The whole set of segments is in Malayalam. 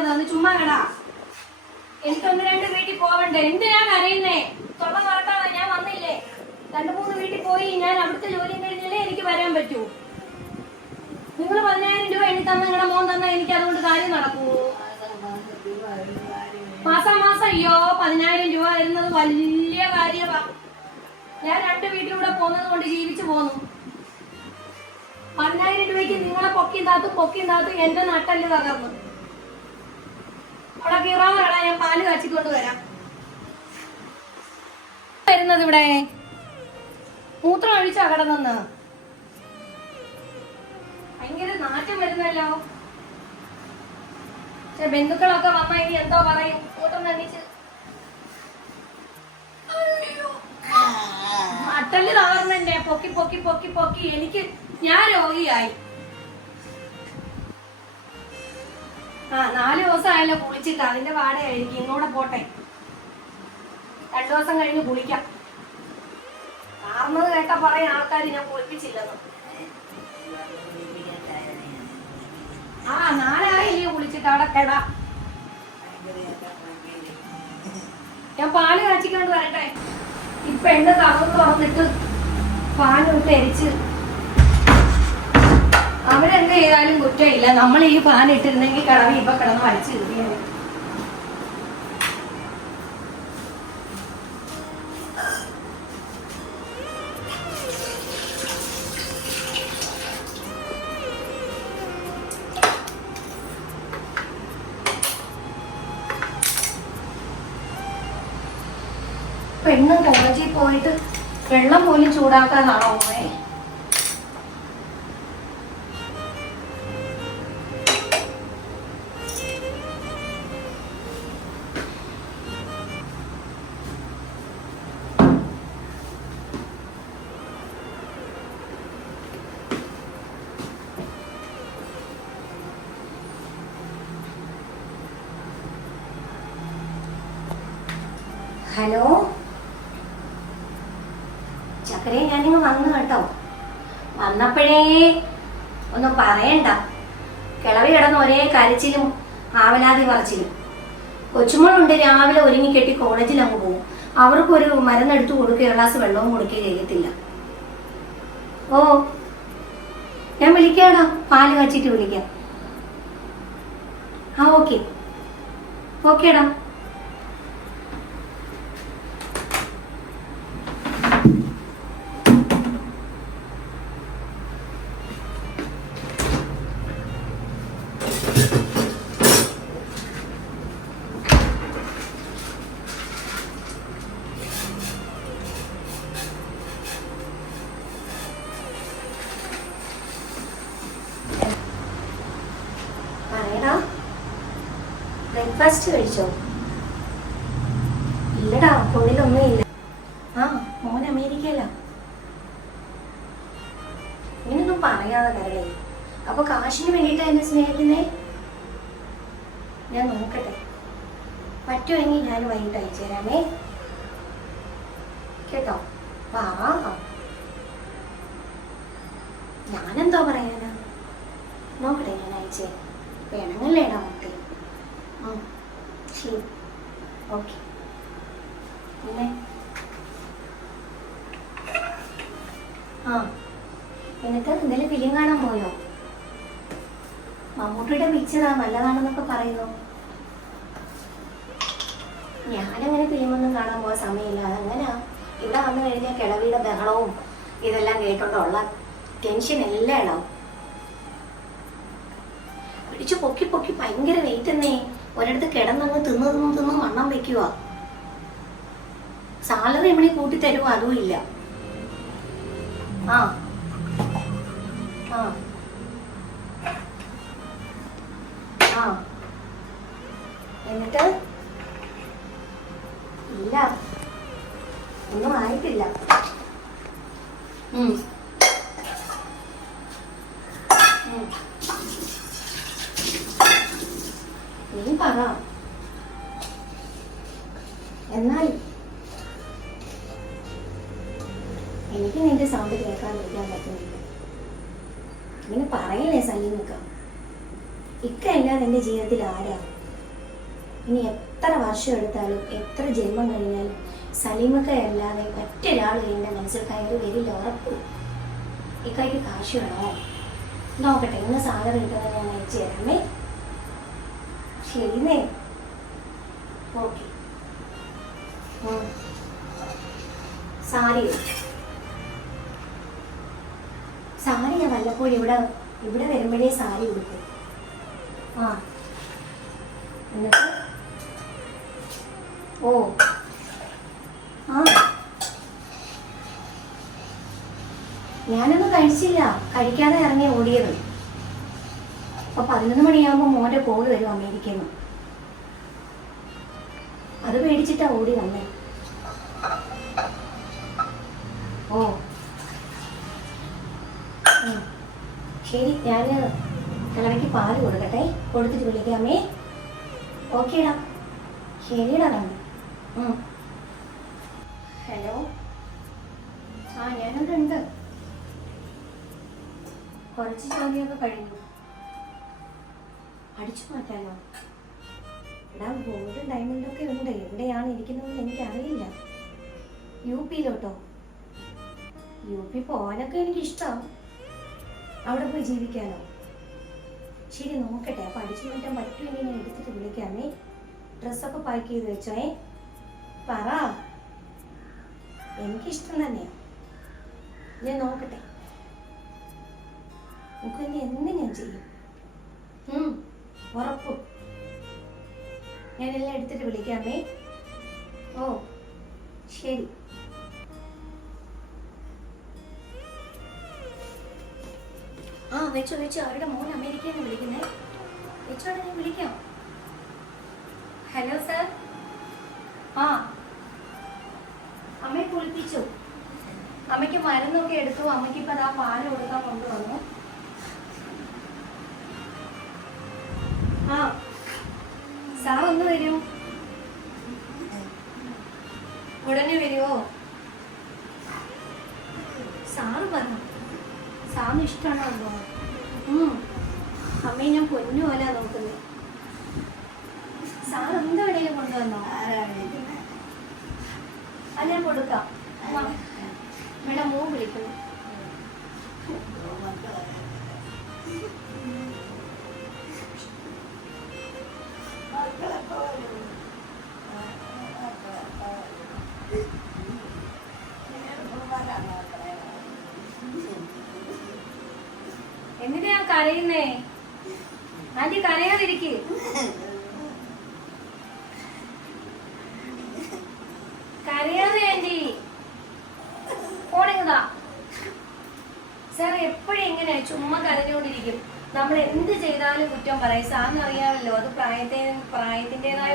കരയുന്നത് ഒന്ന് ചുമ്മാ കടാ. എനിക്കൊന്ന് രണ്ട് വീട്ടിൽ പോവണ്ട എന്തിനാ കരയുന്നേ? തുറന്നു തുറക്കാതെ ഞാൻ വന്നില്ലേ? രണ്ടു മൂന്ന് വീട്ടിൽ പോയി ഞാൻ അവിടുത്തെ ജോലി കഴിഞ്ഞാലേ എനിക്ക് വരാൻ പറ്റൂ. നിങ്ങൾ പതിനായിരം രൂപ എണ്ണി തന്ന നിങ്ങളുടെ മോൻ തന്ന എനിക്ക് അതുകൊണ്ട് കാര്യം നടക്കൂ. മാസം മാസം അയ്യോ പതിനായിരം രൂപ വരുന്നത് വലിയ കാര്യമാ ഞാൻ രണ്ട് വീട്ടിലൂടെ പോകുന്നത് കൊണ്ട് ജീവിച്ചു പോന്നു. പതിനായിരം രൂപയ്ക്ക് നിങ്ങളെ പൊക്കിയും താത്തും പൊക്കിയും താത്തും എന്റെ നട്ടൽ തകർന്നു. പാൽ കാച്ചിക്കൊണ്ട് വരാം. വരുന്നത് ഇവിടെ. മൂത്രം ഒഴിച്ചാ അകടന്നെന്ന് ഭയങ്കര നാറ്റം വരുന്നല്ലോ. പക്ഷെ ബന്ധുക്കളൊക്കെ വന്നാ ഇനി എന്തോ പറയും. കൂട്ടം നന്ദിച്ച് അട്ടൽ തകർന്നെ പൊക്കി പൊക്കി പൊക്കി പൊക്കി. എനിക്ക് ഞാൻ രോഗിയായി. ആ നാല് ദിവസം ആയല്ലോ കുളിച്ചിട്ട്. അതിന്റെ പാടയായിരിക്കും ഇന്നൂടെ പോട്ടെ. രണ്ടു ദിവസം കഴിഞ്ഞ് കുളിക്കാം. കാർന്നത് കേട്ട പറയാൻ ആൾക്കാർ ഞാൻ കുളിപ്പിച്ചില്ലെന്ന്. ആ നാലായില്ലേ കുളിച്ചിട്ട് അവിടെ കേടാ. ഞാൻ പാൽ കാച്ചിക്കൊണ്ട് വരട്ടെ. ഇപ്പൊ എന്റെ തറന്ന് തുറന്നിട്ട് പാലിട്ട് എരിച്ച് അവരെന്ത് ചെയ്താലും കുറ്റമില്ല. നമ്മൾ ഈ ഫാൻ ഇട്ടിരുന്നെങ്കിൽ കിടന്ന് ഇപ്പൊ കിടന്ന് വലിച്ചു പെണ്ണ് കോളേജിൽ പോയിട്ട് വെള്ളം പോലും ചൂടാക്കാനാണോ പോയെ ഹലോ? ഞാൻ ഞാനിങ്ങ് വന്നു കേട്ടോ. വന്നപ്പോഴേ ഒന്നും പറയണ്ട. കിളവി കിടന്ന് ഒരേ കരച്ചിലും ആവലാതി പറച്ചിലും. കൊച്ചുമോളുണ്ട് രാവിലെ ഒരുങ്ങി കെട്ടി കോളേജിൽ അങ്ങ് പോകും അവർക്കൊരു മരുന്നെടുത്ത് കൊടുക്കുക ഗ്ലാസ് വെള്ളവും കൊടുക്കുക ചെയ്യത്തില്ല. ഓ ഞാൻ വിളിക്കാടാ. പാൽ കാച്ചിട്ട് വിളിക്കാം. ആ ഓക്കെ. ഓക്കേടാ. ബ്രേക്ക്ഫാസ്റ്റ് കഴിച്ചോ? ഇല്ലടാ ഫോണിലൊന്നും ഇല്ല. ആ മോൻ അമേരിക്കയില. ഇങ്ങനൊന്നും പറയാതെ കരളേ. അപ്പൊ കാശിന് വേണ്ടിയിട്ടാ എന്നെ സ്നേഹിക്കുന്നേ? ഞാൻ നോക്കട്ടെ. പറ്റുമെങ്കിൽ ഞാൻ വൈകിട്ട് അയച്ചു തരാമേ. കേട്ടോ? വാ ഞാനെന്തോ പറയാനാ? നോക്കട്ടെ ഞാൻ അയച്ചേ വേണമെങ്കിലേടാ ആ ശരി. ഓക്കെ. പിന്നെ? ആ. എന്നിട്ട് ഇന്നലെ ഫിലിം കാണാൻ പോയോ? മമ്മൂട്ടിയുടെ പിക്ചറാ നല്ലതാണെന്നൊക്കെ പറയുന്നു. ഞാനങ്ങനെ ഫിലിമൊന്നും കാണാൻ പോയ സമയമില്ല. അതെങ്ങനെയാ ഇവിടെ വന്നു കഴിഞ്ഞാൽ കിളവിയുടെ ബഹളവും ഇതെല്ലാം കേട്ടോണ്ടുള്ള ടെൻഷൻ എല്ലാം ഇടാവും പിടിച്ചു പൊക്കി പൊക്കി ഭയങ്കര വെയിറ്റ് എന്നേ. ഒരിടത്ത് കിടന്നങ്ങ് തിന്ന് തിന്ന് തിന്ന് വണ്ണം വെക്കുക സാലറി ഇവിടെ കൂട്ടി തരുമോ അതും ഇല്ല. ആ. ആ. എന്നിട്ട്? ഇല്ല. ഒന്നും ആയിട്ടില്ല. ഇക്ക അല്ലാതെ എന്റെ ജീവിതത്തിൽ ആരാ? ഇനി എത്ര വർഷം എടുത്താലും എത്ര ജന്മം കഴിഞ്ഞാലും സലീമക്കയല്ലാതെ മറ്റൊരാൾ എന്റെ മനസ്സിൽ കയറി വരില്ല ഉറപ്പ്. ഇക്കയ്ക്ക് കാശ് വേണോ? നോക്കട്ടെ ഇന്ന് സാലറി കിട്ടുന്നത് ഞാൻ അയച്ചു തരാമേ ശരിന്നേ ഓക്കെ. സാരി. സാരി ഞാൻ വല്ലപ്പോഴും ഇവിടെ ഇവിടെ വരുമ്പോഴേ സാരി ഉടുക്കും. ആ ഓ. ആ. ഞാനൊന്നും കഴിച്ചില്ല. കഴിക്കാതെ ഇറങ്ങി ഓടിയത്. അപ്പൊ പതിനൊന്ന് മണിയാകുമ്പോൾ മോന്റെ കോൾ വരും അമേരിക്കയിൽ അത് പേടിച്ചിട്ടാ ഓടി വന്നേ. ഓ. ശരി ഞാൻ കിളവയ്ക്ക് പാൽ കൊടുക്കട്ടെ? കൊടുത്തിട്ട് വിളിക്കാമേ ഓക്കേടാ ശരിയടാ കണ്ണു. ഹലോ ആ ഞാനിവിടെ ഉണ്ട്. കുറച്ച് ജോലിയൊക്കെ കഴിഞ്ഞു. അടിച്ചു മാറ്റാനോ? എടാ ഗോൾഡ് ഡയമണ്ടൊക്കെ ഉണ്ട്. എവിടെയാണ് ഇരിക്കുന്നതെന്ന് എനിക്കറിയില്ല. യു പിയിലോട്ടോ യു പി പോകാനൊക്കെ എനിക്ക് ഇഷ്ടമാണ് അവിടെ പോയി ജീവിക്കാനോ? ശരി നോക്കട്ടെ. അപ്പൊ അടിച്ചു മാറ്റാൻ പറ്റുമെങ്കിൽ ഞാൻ എടുത്തിട്ട് വിളിക്കാമേ. ഡ്രസ്സൊക്കെ പാക്ക് ചെയ്ത് വെച്ചോ ഏ പറ. എനിക്കിഷ്ടം തന്നെയാ. ഞാൻ നോക്കട്ടെ. നമുക്ക് ഇനി എന്ത് ഞാൻ ചെയ്യും? ഉറപ്പ്. ഞാനെല്ലാം എടുത്തിട്ട് വിളിക്കാമേ. ഓ ശരി. വെച്ചോ വെച്ചോ അവരുടെ മോൻ അമേരിക്കയിൽ നിന്ന് വിളിക്കുന്നേ വെച്ചോടെ ഞാൻ വിളിക്കാം. ഹലോ സർ ആ. അമ്മയെ കുളിപ്പിച്ചു. അമ്മയ്ക്ക് മരുന്നൊക്കെ എടുത്തു. അമ്മയ്ക്ക് ഇപ്പം അതാ പാൽ കൊടുക്കാൻ കൊണ്ടുവന്നു. അമ്മയെ ഞാൻ പൊന്നു പോലെ നോക്കുന്നത് സാർ എന്താ എവിടെയും കൊണ്ടുവന്നോ? അത് ഞാൻ കൊടുക്കാം. മേഡം മോ വിളിക്കുന്നു. എന്തിനാ കരയുന്നേ? ആന്റി കരയാതിരിക്ക്. കരയാതെ ആന്റി. ഫോണിങ്ങതാ സാർ എപ്പോഴും ഇങ്ങനെ ചുമ്മാ കരഞ്ഞുകൊണ്ടിരിക്കും നമ്മൾ എന്ത് ചെയ്താലും കുറ്റം പറയും. സാറിന് അറിയാമല്ലോ അത് പ്രായത്തെ പ്രായത്തിന്റെതായ.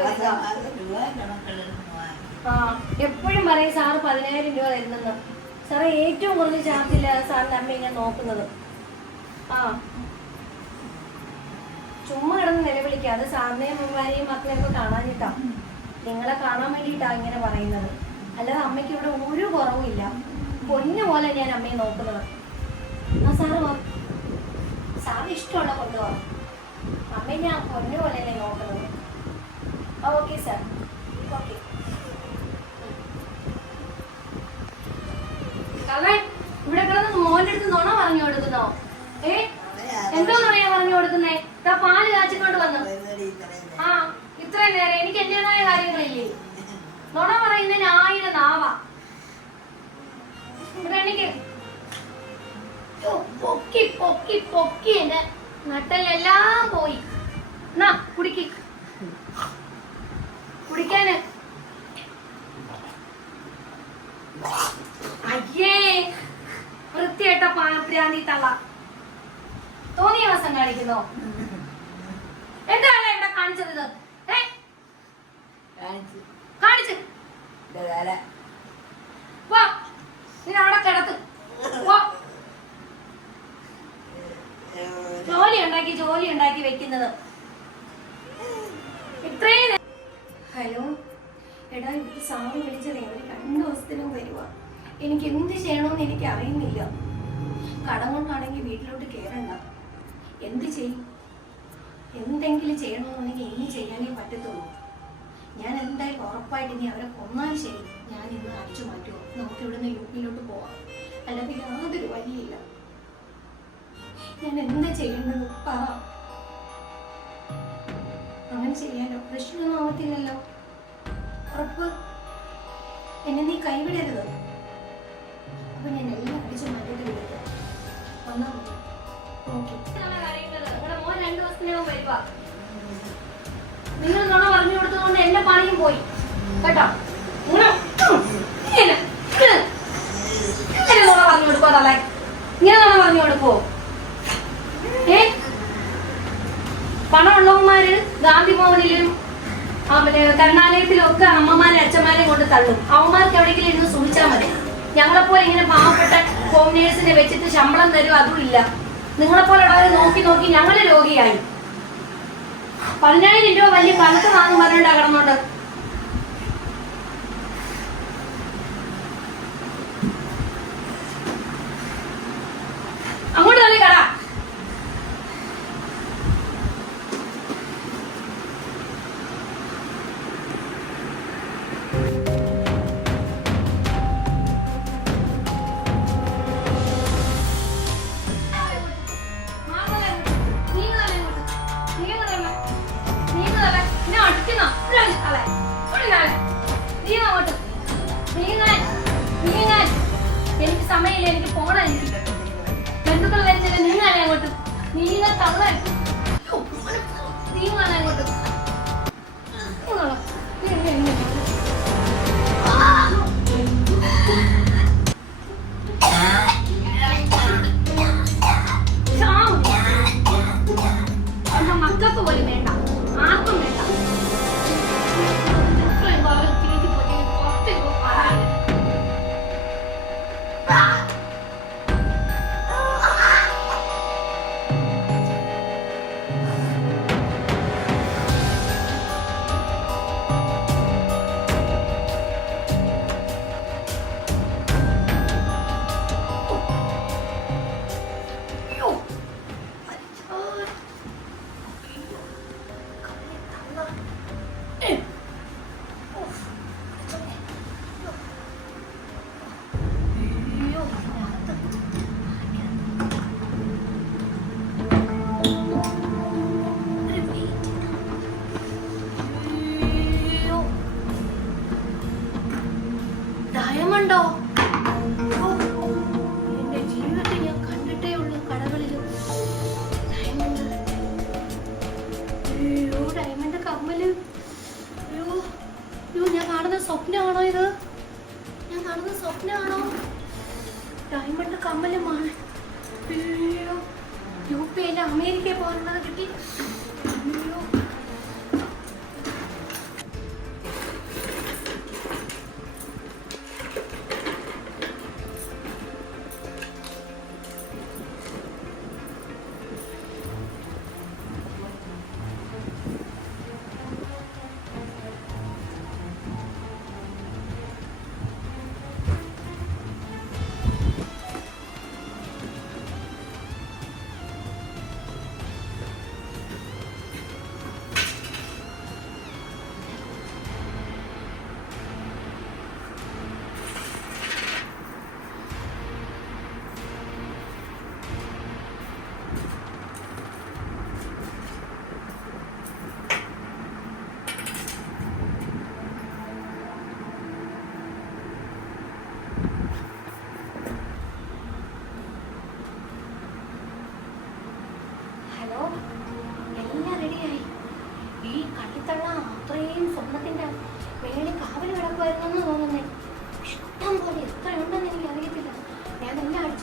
ആ എപ്പോഴും പറയും സാറ് പതിനായിരം രൂപ തരുന്നെന്ന്. സാറേ ഏറ്റവും കുറഞ്ഞ ചാർജില്ല സാറിന്റെ അമ്മ ഇങ്ങനെ നോക്കുന്നത്. ചുമ്മാ കിടന്ന് നിലവിളിക്കുക അത് സാറിനെയും അമ്മമാരെയും മക്കളെയൊക്കെ കാണാനിട്ടാ നിങ്ങളെ കാണാൻ വേണ്ടിയിട്ടാ ഇങ്ങനെ പറയുന്നത്. അല്ലാതെ അമ്മയ്ക്ക് ഇവിടെ ഒരു കുറവുമില്ല പൊന്നു പോലെ ഞാൻ അമ്മയെ നോക്കുന്നത്. ആ സാറ്. സാറ് ഇഷ്ടമുള്ള കൊണ്ടുപോവാ അമ്മയെ ഞാൻ പൊന്നു പോലെയല്ലേ നോക്കുന്നത്. Okay sir. ഓക്കെ. ഇവിടെ കിടന്ന് മോന്റെ അടുത്ത് നുണ പറഞ്ഞു? ഏ? എന്തോ നുണയാ പറഞ്ഞു കൊടുക്കുന്നേ? ദാ പാൽ കാച്ചിക്കൊണ്ട് വന്നു. ആ ഇത്രയും നേരം എനിക്ക് എന്റേതായ കാര്യങ്ങളില്ലേ? നുണ പറയുന്നതിന് ആയിരം നാവാ. എനിക്ക് പൊക്കി പൊക്കി പൊക്കി എന്റെ നട്ടലെല്ലാം പോയി. എന്നാ കുടിക്ക്. കുടിക്കാന്. അയ്യേ വൃത്തിയേട്ട പാപ്രാന്തി തള്ള. തോന്നിയ കാണിക്കുന്നു എന്താണ് ഇവിടെ കാണിച്ചത് ഇത്? ഏ? കാണിച്ച്. വാ നീ അവിടെ കിടത്ത് വാ. ജോലി ഉണ്ടാക്കി ജോലി ഉണ്ടാക്കി വെക്കുന്നത്. ഇത്രയും ഹലോ? എടാ ഇപ്പൊ സാറ് വിളിച്ചതേ ഒരു രണ്ട് ദിവസത്തിനും വരുക എനിക്ക് എന്ത് ചെയ്യണമെന്ന് എനിക്ക് അറിയുന്നില്ല കടം കൊണ്ടാണെങ്കിൽ വീട്ടിലോട്ട് കയറണ്ട എന്ത് ചെയ്യും? എന്തെങ്കിലും ചെയ്യണമെന്നുണ്ടെങ്കിൽ ഇനി ചെയ്യാനേ പറ്റത്തുള്ളൂ. ഞാൻ എന്തായാലും ഉറപ്പായിട്ട് ഇനി അവരെ കൊന്നാൽ ശരി. ഞാൻ ഇന്ന് അടിച്ചു മാറ്റുമോ നമുക്ക് ഇവിടുന്ന് യു പിയിലോട്ട് പോവാം. അല്ലാതെ യാതൊരു വഴിയില്ല. ഞാൻ എന്താ ചെയ്യേണ്ടത് പറ. അങ്ങനെ ചെയ്യാലോ പ്രശ്നമൊന്നും ആവത്തില്ലല്ലോ. ഉറപ്പ്. എന്നെ നീ കൈവിടരുത്. അപ്പൊ ഞാൻ എല്ലാം അടിച്ചു മാറ്റിട്ട് വിളിക്കാം വന്നാ മതി. ഓക്കെ. മോൻ രണ്ടു നിങ്ങൾ നുണ പറഞ്ഞു കൊടുത്തതുകൊണ്ട് എന്റെ പണിയും പോയി. കേട്ടോ? ഇങ്ങനെ നുണ പറഞ്ഞു കൊടുക്കോ തള്ളേ? ഇങ്ങനെ നുണ പറഞ്ഞു കൊടുക്കോ ഏ? പണമുള്ളവന്മാര് ഗാന്ധി ഭവനിലും പിന്നെ കരുണാലയത്തിലും ഒക്കെ അമ്മമാരെ അച്ഛന്മാരെ കൊണ്ട് തള്ളും. അവന്മാർക്ക് എവിടെയെങ്കിലും ഇരുന്ന് സൂചിച്ചാൽ മതി. ഞങ്ങളെപ്പോലെ ഇങ്ങനെ പാവപ്പെട്ട ഹോം നേഴ്സിനെ വെച്ചിട്ട് ശമ്പളം തരും അതും ഇല്ല. നിങ്ങളെപ്പോലെ നോക്കി നോക്കി ഞങ്ങൾ രോഗിയായി. പതിനായിരം രൂപ വലിയ കണക്ക് വാങ്ങും പറഞ്ഞിട്ടാ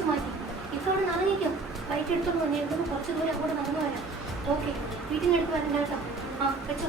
അടിച്ചു മാറ്റി ഇതോടെ നടന്നിരിക്കും ബൈക്ക് എടുത്തോണ്ട് വന്നേ. ഇവിടുന്ന് കുറച്ച് ദൂരം അങ്ങോട്ട് നടന്നു വരാം. ഓക്കെ. വീട്ടിൽ നിന്ന് എടുത്ത് വരണ്ട കേട്ടോ. ആ വെച്ചോ.